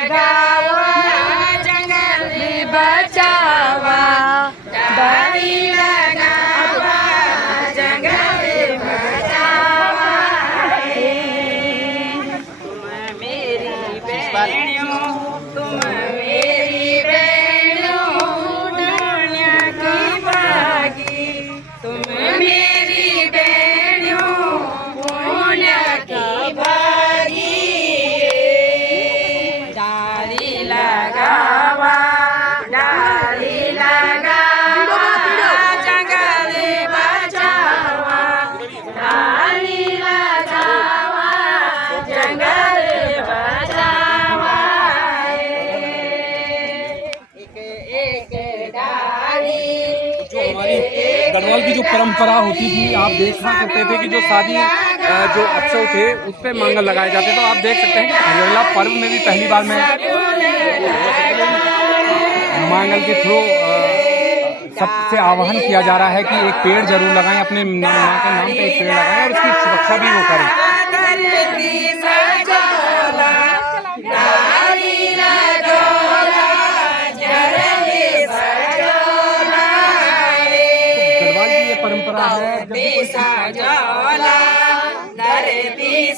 लगावा जंगल बचावा, डाली लगावा जंगल बचावा। तुम मेरी बहनियों, तुम मेरी बहनियों, दुनिया की भागी। तुम मेरी बहनियों, दुनिया की भागी। डाली लगावा, डाली लगावा जंगल बचावा, डाली लगावा जंगल बचावा। एक एक डाली जो हमारी गढ़वाल की जो परंपरा होती थी, आप देखा करते थे कि जो शादी जो उत्सव थे उस पे मांगल लगाए जाते, तो आप देख सकते हैं कि हरियाणा पर्व में भी पहली बार में मांगल के थ्रू सबसे आह्वान किया जा रहा है कि एक पेड़ जरूर लगाएं, अपने माँ के नाम पे एक पेड़ लगाएं और उसकी सुरक्षा भी वो करें। गढ़वाल की ये परंपरा है। सजोला धरती